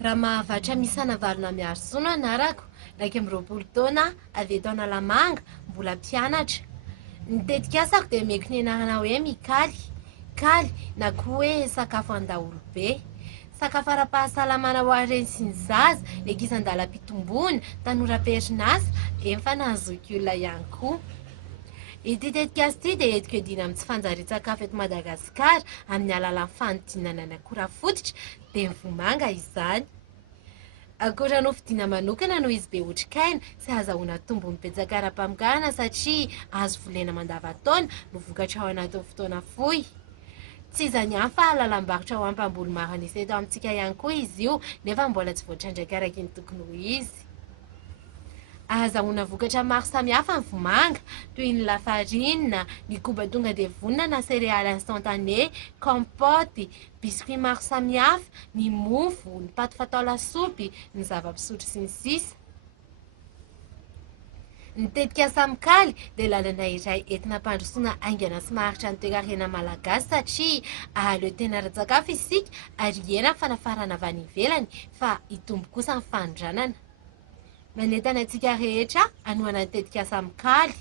Raha mahavatra misana valona miarosona anarako raiky am'roapolo taona avy eto Analamanga mbola mpianatra. Ny tetika asako dia meko ny anarana hoe mikaly na koa hoe sakafo an-daholo be. Sakafo ara-pahasalamana ho areny sy ny zaza, ekisan-dalam-pitomboana, tanora perinasa, efa nahazoky olona ihany koa. Ity tetikasa ity dia entiko edina amin'ny tsy fanjarian-tsakafo eto Madagasikara amin'ny alalan'ny fanodinana ny akora fototra dia ny vomanga izany. Akora nofidina manokana noho izy be otrikaina sy azahoana tombony betsaka ara-pamokarana satria azo volena mandavan-taona no vokatra ao anatin'ny fotoana fohy. Tsy izany ihany fa lalam-barotra ho ampamboly maro anisy eto amintsika ihany koa izy io nefa mbola tsy voatrandraika araka ny tokony ho izy. Ahazahoana vokatra maro samihafa ny vomanga toy ny lafarinina, ny koba tonga dia vonona na céréales instantanées, compote, biscuits maro samihafa, ny mofo, ny paty fatao lasopy, ny zava-pisotro sy ny sisa. Ny tetikasa mikaly dia lalana iray entina mpandrosoana aingana sy maharitra ny toe-karena malagasy satria ahaleo tena ara-tsakafo isika ary hena ny fanafarana avy any ivelany fa hitombo kosa ny fanondranana. Manentana antsika rehetra hanoana ny tetikasa mikaly.